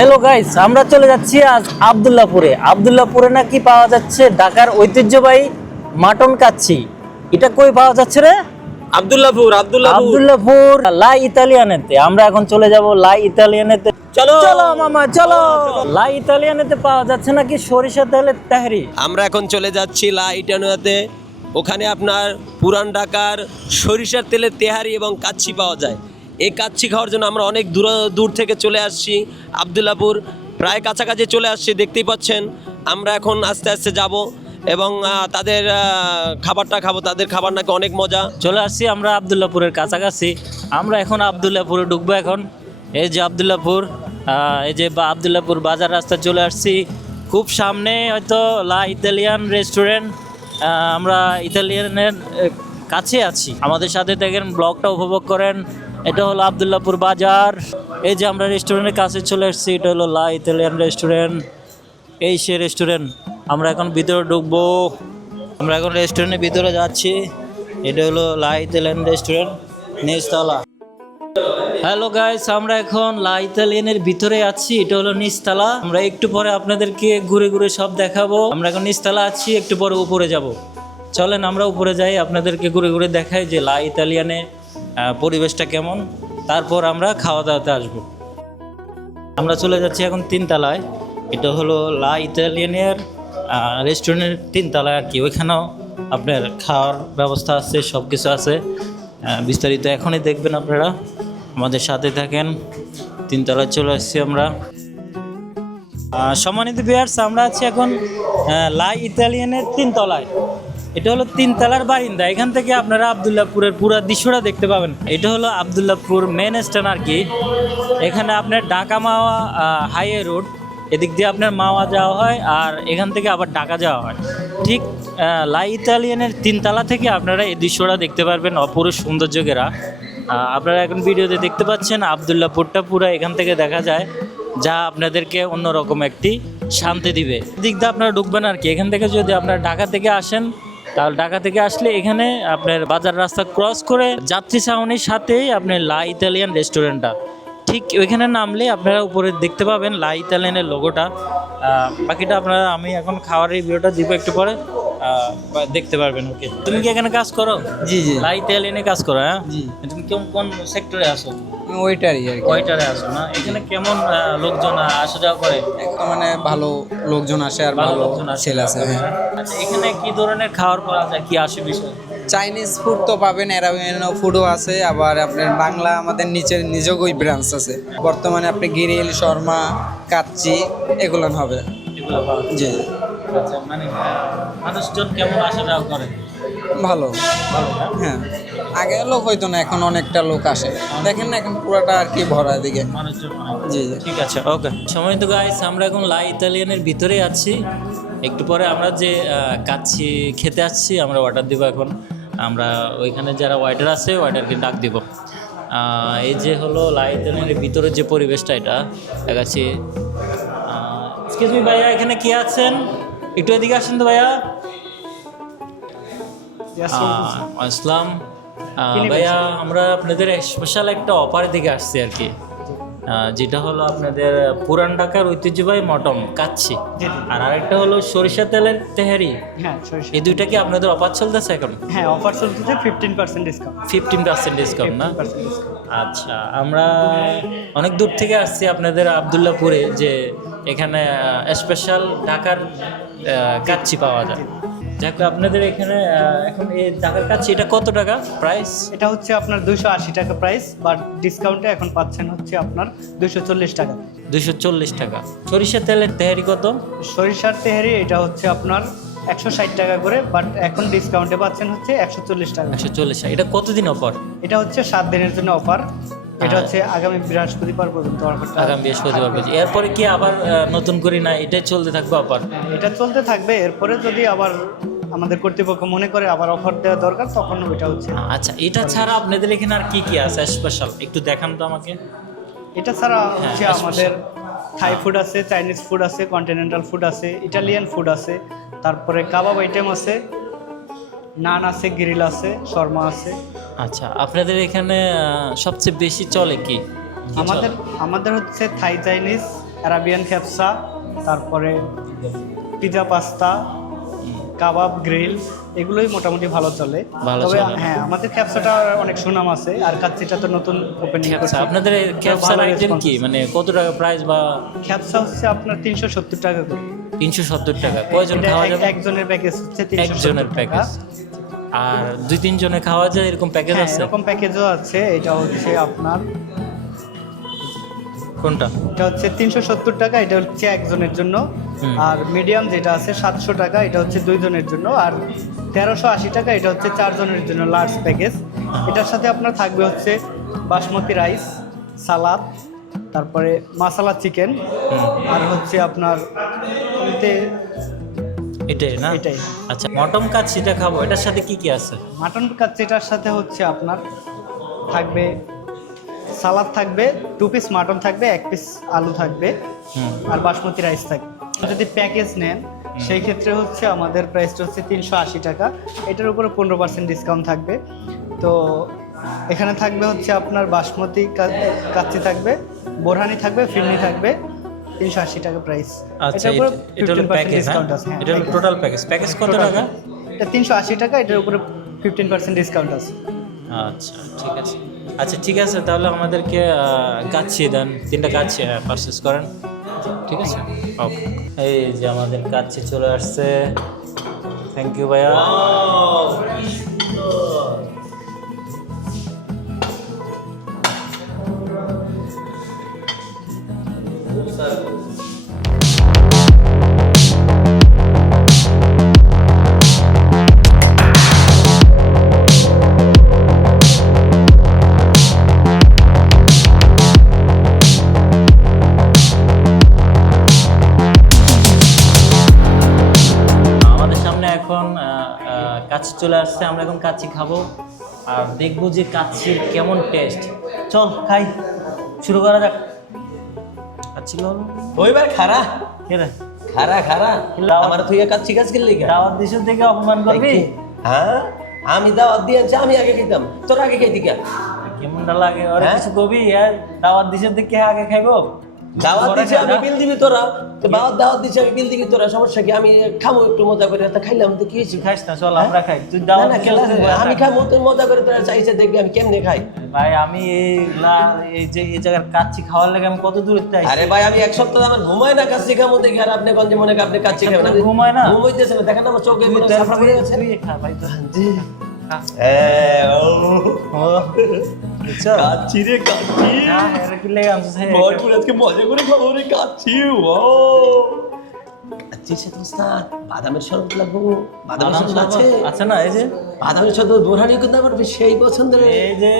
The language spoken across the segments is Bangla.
হ্যালো গাইস আমরা চলে যাচ্ছি আজ আবদুল্লাপুরে। আবদুল্লাপুরে নাকি পাওয়া যাচ্ছে ঢাকার ঐতিহ্যবাহী মাটন কাচ্ছি। এটা কই পাওয়া যাচ্ছে রে? আব্দুল্লাহপুর আব্দুল্লাহপুর আবদুল্লাপুর লা ইতালিয়ানেতে। আমরা এখন চলে যাব লা ইতালিয়ানেতে। চলো। চলো মামা চলো। লা ইতালিয়ানেতে পাওয়া যাচ্ছে নাকি সরিষা তেলের তাহরি? আমরা এখন চলে যাচ্ছি লা ইটানুয়াতে ওখানে আপনার পুরান ঢাকার সরিষার তেলের তেহারি এবং কাচ্ছি পাওয়া যায়। এই কাচ্ছি খাওয়ার জন্য আমরা অনেক দূর দূর থেকে চলে আসছি, আবদুল্লাপুর। প্রায় কাছাকাছি চলে আসছি, দেখতেই পাচ্ছেন। আমরা এখন আস্তে আস্তে যাব এবং তাদের খাবারটা খাব। তাদের খাবার নাকি অনেক মজা। চলে আসছি আমরা আবদুল্লাপুরের কাছাকাছি। আমরা এখন আবদুল্লাপুরে ঢুকবো এখন। এই যে আবদুল্লাপুর এই যে বা আবদুল্লাপুর বাজার রাস্তা চলে আসছি। খুব সামনে হয়তো লা ইতালিয়ান রেস্টুরেন্ট আমরা ইতালিয়ানের কাছে আছি। আমাদের সাথে দেখেন, ব্লগটা উপভোগ করেন। এটা হলো আবদুল্লাপুর বাজার। এই যে আমরা রেস্টুরেন্টের কাছে চলে এসেছি, এটা হলো লা ইতালিয়ান রেস্টুরেন্ট এই সে রেস্টুরেন্ট আমরা এখন ভিতরে ঢুকবো। আমরা এখন রেস্টুরেন্টের ভিতরে যাচ্ছি। এটা হলো লাইট এলেন রেস্টুরেন্ট নিচতলা হ্যালো গাইস আমরা এখন লাইতালিয়ানের ভিতরে আছি। এটা হলো নিচতলা আমরা একটু পরে আপনাদেরকে ঘুরে ঘুরে সব দেখাবো। আমরা এখন নিচতলা আছি, একটু পরে উপরে যাব। চলেন, আমরা উপরে যাই, আপনাদেরকে ঘুরে ঘুরে দেখাই যে লা ইতালিয়ানে পরিবেশটা কেমন? তারপর আমরা খাওয়া দাওয়াতে আসব। আমরা চলে যাচ্ছি এখন তিনতলায়। এটা হলো লা ইতালিয়ানের রেস্টুরেন্টের তিনতলায় আর কি। ওইখানেও আপনার খাওয়ার ব্যবস্থা আছে সব কিছু আছে বিস্তারিত এখনই দেখবেন আপনারা। আমাদের সাথে থাকেন। তিনতলায় চলে আসছি আমরা। সম্মানিত বিয়ার্স আমরা আছি এখন লা ইতালিয়ানের তিনতলায়। এটা হলো তিনতলার বারিন্দা। এখান থেকে আপনারা আবদুল্লাপুরের পুরো দৃশ্যটা দেখতে পাবেন। এটা হলো আবদুল্লাপুর মেন স্ট্যান্ড আর কি। এখানে আপনার ঢাকা মাওয়া হাইওয়ে রোড এদিক দিয়ে আপনার মাওয়া যাওয়া হয় আর এখান থেকে আবার ঢাকা যাওয়া হয়। ঠিক লাই ইতালিয়ানের তিনতলা থেকে আপনারা এই দৃশ্যটা দেখতে পারবেন অপরূপ সৌন্দর্যকেরা। আপনারা এখন ভিডিওতে দেখতে পাচ্ছেন আবদুল্লাপুরটা পুরো এখান থেকে দেখা যায়, যা আপনাদেরকে অন্যরকম একটি শান্তি দিবে। দিক দিয়ে আপনারা ঢুকবেন আর কি। এখান থেকে যদি আপনারা ঢাকা থেকে আসেন তাহলে ঢাকা থেকে আসলে এখানে আপনার বাজার রাস্তা ক্রস করে যাত্রী ছাউনির সাথেই আপনার লা ইতালিয়ান রেস্টুরেন্টটা ঠিক ওইখানে নামলে আপনারা উপরে দেখতে পাবেন লা ইতালিয়ানের লোগোটা বাকিটা আপনারা, আমি এখন খাওয়ার ভিডিওটা দিব একটু পরে। দেখতে পারবেন ওকে তুমি কি এখানে কাজ করো? জি জি। লা ইতালিয়ানে কাজ করো হ্যাঁ? জি। তুমি কোন কোন সেক্টরে আসো ওইটারই আর কি। ওইটারে আসো না? এখানে কেমন লোকজন আসা যাওয়া করে? মানে ভালো লোকজন আসে আর ভালো ছেলে আছে হ্যাঁ। আচ্ছা এখানে কি ধরনের খাওয়ার পাওয়া যায়? কি আসে বিষয়? চাইনিজ ফুড তো পাবেন অ্যারাবিয়ান ফুডও আছে আবার আপনার বাংলা আমাদের নিচের নিজেরই ব্রাঞ্চ আছে। বর্তমানে আপনি গিরিল শর্মা কাচ্চি এগুলো হবে। জি। আচ্ছা মানে মানুষজন কেমন আসা যাওয়া করে? ভালো। ভালো হ্যাঁ। আগে লোক হইতো না এখন অনেকটা লোক আসে। দেখেন না এখন পুরাটা আর কি ভরা দিকে জি জি। ঠিক আছে ওকে। সময় তো গাইস আমরা এখন লা ইতালিয়ানের ভিতরে আছি। একটু পরে আমরা যে কাচ্ছি খেতে আসছি আমরা অর্ডার দিব এখন। আমরা ওইখানে যারা ওয়াইটার আছে ওয়াইটারকে ডাক দিব। এই যে হলো লা ইতালিয়ানের ভিতরে যে পরিবেশটা এটা দেখাচ্ছি। এক্সকিউজ মি ভাইয়া এখানে কি আছেন? একটু এদিকে আসেন তো ভাইয়া। আসলাম। আসসালাম ভাইয়া আমরা আপনাদের স্পেশাল একটা অফার দিকে আসছি আর কি। যেটা হলো আপনাদের পুরান ঢাকার ঐতিহ্যবাহী মটন কাচ্ছি আর আরেকটা হলো সরিষা তেলের তেহারি। হ্যাঁ এই দুইটা কি আপনাদের অফার চলতেছে এখন? হ্যাঁ অফার চলতেছে fifteen percent discount fifteen percent discount না? আচ্ছা আমরা অনেক দূর থেকে আসছি আপনাদের আবদুল্লাপুরে যে এখানে স্পেশাল ঢাকার কাচ্ছি পাওয়া যায়। যাক আপনাদের এখানে এখন এই ঢাকার কাচ্চি এটা কত টাকা প্রাইস এটা হচ্ছে আপনার দুইশো আশি টাকা প্রাইস বাট ডিসকাউন্টে এখন পাচ্ছেন হচ্ছে আপনার দুইশো চল্লিশ টাকা। দুশো চল্লিশ টাকা। সরিষা তেলের তেহারি কত? সরিষার তেহারি এটা হচ্ছে আপনার একশো ষাট টাকা করে বাট এখন ডিসকাউন্টে পাচ্ছেন হচ্ছে একশো চল্লিশ টাকা। একশো চল্লিশ টাকা। এটা কতদিন অফার এটা হচ্ছে সাত দিনের জন্য অফার এটা হচ্ছে আগামী বৃহস্পতিবার পর্যন্ত অফারটা আগামী বৃহস্পতিবার পর্যন্ত। এরপরে কি আবার নতুন করে না এটাই চলতে থাকবে অফার এটা চলতে থাকবে। এরপরে যদি আবার আমাদের কর্তৃপক্ষ মনে করে আবার অফার দেওয়া দরকার তখন ওইটা হচ্ছে। আচ্ছা এটা ছাড়া আপনাদের এখানে আর কি কি আছে স্পেশাল একটু দেখান তো আমাকে। এটা ছাড়া হচ্ছে হ্যাঁ, আমাদের থাই ফুড আছে চাইনিজ ফুড আছে কন্টিনেন্টাল ফুড আছে ইটালিয়ান ফুড আছে তারপরে কাবাব আইটেম আছে নান আছে গ্রিল আছে শর্মা আছে। আচ্ছা আপনাদের এখানে সবচেয়ে বেশি চলে কি? আমাদের আমাদের হচ্ছে থাই চাইনিজ অ্যারাবিয়ান খ্যাপসা তারপরে পিজা পাস্তা কাবাব গ্রিল এগুলোই মোটামুটি ভালো চলে। ভালো তবে চলে। হ্যাঁ আমাদের খ্যাপসাটা অনেক সুনাম আছে আর কাচ্চিটা তো নতুন ওপেনিং আচ্ছা আপনাদের ক্যাপসার আইটেম কি? মানে কত টাকা প্রাইস বা খ্যাপসা হচ্ছে আপনার তিনশো সত্তর টাকা করে। তিনশো সত্তর টাকা। কয়জন খাওয়া যাবে? একজনের প্যাকেজ হচ্ছে একজনের প্যাকেজ আর দুই তিনজনে খাওয়া যায় এরকম প্যাকেজ আছে? এরকম প্যাকেজও আছে এটা হচ্ছে আপনার কোনটা? এটা হচ্ছে তিনশো সত্তর টাকা এটা হচ্ছে একজনের জন্য। আর মিডিয়াম যেটা আছে সাতশো টাকা এটা হচ্ছে দুইজনের জন্য। আর তেরোশো আশি টাকা এটা হচ্ছে চারজনের জন্য লার্জ প্যাকেজ এটার সাথে আপনার থাকবে হচ্ছে বাসমতি রাইস সালাদ তারপরে মাসালা চিকেন আর হচ্ছে আপনার এটাই না? এটাই। আচ্ছা মটন কাজ খাব এটার সাথে কি কি আছে? মাটন কাচ্চিটার সাথে হচ্ছে আপনার থাকবে সালাদ থাকবে টু পিস মাটন থাকবে এক পিস আলু থাকবে আর বাসমতি রাইস থাকবে। যদি প্যাকেজ নেন সেই ক্ষেত্রে হচ্ছে আমাদের প্রাইসটা হচ্ছে তিনশো আশি টাকা। এটার উপরে পনেরো পার্সেন্ট ডিসকাউন্ট থাকবে। তো এখানে থাকবে হচ্ছে আপনার বাসমতি কাচ্চি থাকবে বোরহানি থাকবে ফিরনি থাকবে তিনশো আশি টাকা প্রাইস আচ্ছা এটা- এটা হলো প্যাকেজ এটা হলো টোটাল প্যাকেজ প্যাকেজ কত টাকা? এটা তিনশো আশি টাকা এটার উপরে ফিফটিন পার্সেন্ট ডিসকাউন্ট আছে। আচ্ছা ঠিক আছে। আচ্ছা ঠিক আছে, তাহলে আমাদেরকে কাছিয়ে দেন। তিনটা কাচ্ছি পারচেস করেন। ঠিক আছে? ওকে এই যে আমাদের কাছে চলে আসছে। থ্যাংক ইউ ভাইয়া। কাচ্চি চলে আসছে আমরা এখন কাচ্চি খাব। আর দেখব যে কাচ্চির কেমন টেস্ট চল খাই। শুরু করা যাক। কাচ্চি লো ওইবার খারা। কে রে? খারা খারা। আমার তুই কাচ্চি কাজ করলি দাওয়াত দেশের থেকে অপমান করবি? হ্যাঁ? আমি দাওয়াত দিয়েছি আমি আগে খেতাম। তোর আগে খেতে কেমনটা লাগে? ওরা হ্যাঁ? কিছু কবি আর দাওয়াত দেশের থেকে আগে খাইবো? দাওয়াত দিছে আমি বিল দিবি তোরা? তো দাওয়াত দাওয়াত দিছে আমি বিল দিবি তোরা সমস্যা কি? আমি খামো একটু মজা করে তা খাইলাম তো কি হয়েছে? খাইস না চল আমরা খাই। তুই দাওয়াত না খেলা আমি থাক। খাব তুই মজা করে তোরা চাইছে দেখবি আমি কেমনে খাই? ভাই আমি এই লা- এই যে এই জায়গার কাচ্চি খাওয়ার লাগে আমি কত দূরে আরে ভাই আমি এক সপ্তাহ আমার ঘুমাই না কাচ্চি খামো দেখি আর আপনি গঞ্জে মনে আপনি কাচ্চি খাবেন? সপ্তাহ ঘুমায় না? ঘুমাইতেছে না দেখেন আমার চোখে পুরো সাফা পড়ে গেছে। খা ভাই তো হ্যাঁ ও। ও কাচ্চি রে ভরপুর আজকে মজা করে খাব রে ও সাথে ওস্তাদ বাদামের শরবত লাগবো। বাদামের শরবত আছে। আচ্ছা না এই যে। বাদামের শরবত বোরহানি কিন্তু আমার সেই পছন্দের এই যে।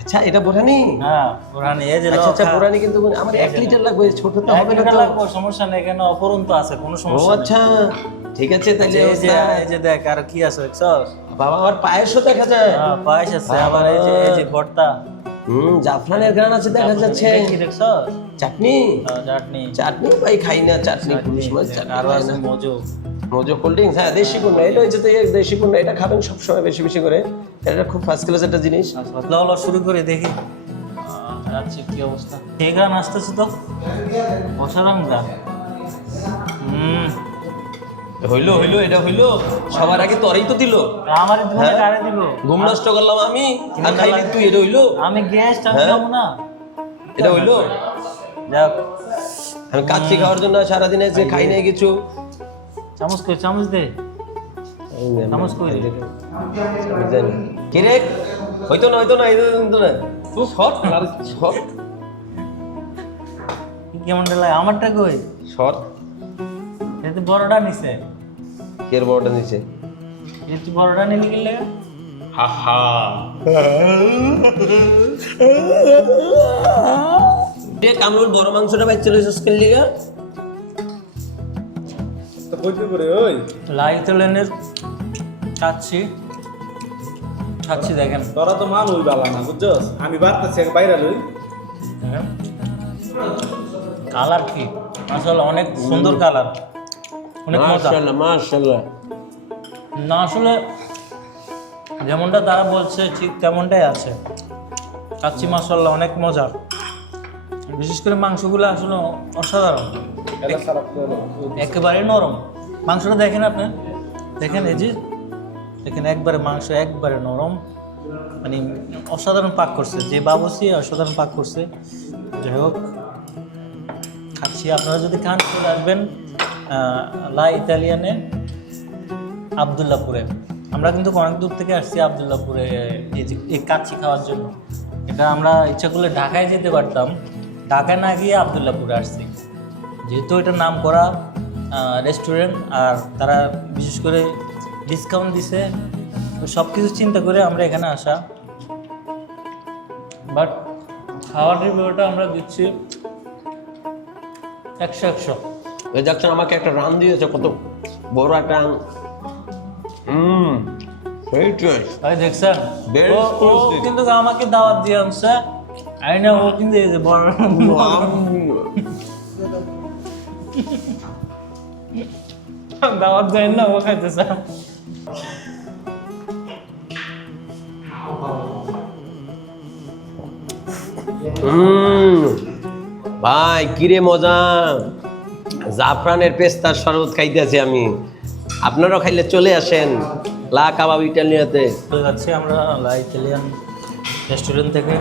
আচ্ছা এটা বোরহানি? হ্যাঁ পুরানি এই যে আচ্ছা আচ্ছা। বোরহানি কিন্তু আমার এক লিটার লাগবে ছোট তো হবে না লাগবে, সমস্যা নেই কেন? অপরন্ত আছে কোনো ও সমস্যা নেই। আচ্ছা ঠিক আছে তাহলে এই যে এই যে দেখ আর কি আছে দেখছস? বাবা আমার পায়েসও দেখা যায়। হ্যাঁ পায়েস আছে আবার এই যে এই যে ভর্তা। হুম জাফরানের গ্রান আছে দেখা যাচ্ছে। কি দেখছস চাটনি? হ্যাঁ, চাটনি। চাটনি? ভাই খাই না চাটনি পুলিশ মাছ চাটনি আরও আছে। মজু। মোজো কোল্ড ড্রিঙ্কস হ্যাঁ দেশি পণ্য এটা হচ্ছে তো দেশি পণ্য এটা খাবেন সবসময় বেশি বেশি করে। এটা খুব ফার্স্ট ক্লাস একটা জিনিস। ল ল শুরু করে দেখি। আচ্ছা কি অবস্থা? কে গান আসতেছে তো? অসাধারণ গান হুম। হইল হইল এটা হইল। সবার আগে তোরই তো দিল। আমার দিনে হ্যাঁ? কারে দিব ঘুম নষ্ট করলাম আমি আর খাইলি তুই এটা হইল। আমি আমি হ্যাঁ? না। এটা হইল? যাক। আমি কাচ্চি খাওয়ার জন্য সারাদিন এসে খাই নাই কিছু। চামচ কই চামচ দে। চামচ কই দে। কে রে হইতো না হইতো না হইতো না। তুই শর্ট আর শর্ট? কেমন লাগে? আমারটা কই? শর্ট। এতে বড়টা নিছে। কের বড়টা নিচে। এতে বড়টা নিলে গেলে? কামরুল বড় মাংসটা বাইর চলে তোলেনের খাচ্ছি। খাচ্ছি দেখেন। তোরা তো মাল ওই বালা না বুঝছস? আমি বাড়তেছি এক বাইরে লই। কালার কি? আসলে অনেক সুন্দর কালার। অনেক মজা। মাশাআল্লাহ মাশাআল্লাহ। না আসলে যেমনটা তারা বলছে ঠিক তেমনটাই আছে। কাচ্চি মাসাল্লাহ অনেক মজা। বিশেষ করে মাংসগুলো আসলে অসাধারণ। একেবারে নরম। মাংসটা দেখেন আপনি? দেখেন এই যে দেখেন একবারে মাংস একবারে নরম। মানে অসাধারণ পাক করছে। যে বাবুসি অসাধারণ পাক করছে। যাই হোক খাচ্ছি। আপনারা যদি খান চলে আসবেন। লা ইতালিয়ানে আবদুল্লাপুরে। আমরা কিন্তু অনেক দূর থেকে আসছি আবদুল্লাপুরে এই এই খাওয়ার জন্য। এটা আমরা ইচ্ছা করলে ঢাকায় যেতে পারতাম। ঢাকায় না গিয়ে আবদুল্লাপুরে আসছি। যেহেতু এটা নাম করা রেস্টুরেন্ট আর তারা বিশেষ করে ডিসকাউন্ট দিছে, তো সব কিছু চিন্তা করে আমরা এখানে আসা। বাট খাওয়ার রিভিউটা আমরা দিচ্ছি একশো একশো। যাচ্ছেন আমাকে একটা রান দিয়েছে কত বড় একটা হুম সেই টেস্ট ভাই দেখছেন? ও ও কিন্তু আমাকে দাওয়াত দিয়ে আনছে। আই না ও কিন্তু এই যে বড় দাওয়াত দেয় না ও খাইতেছে। ভাই কিরে মজা। জাফরানের পেস্তার শরবত খাইতেছি আমি। আপনারাও খাইলে চলে আসেন লা কাবাব ইটালিয়াতে। যাচ্ছি আমরা লা ইটালিয়ান রেস্টুরেন্ট থেকে।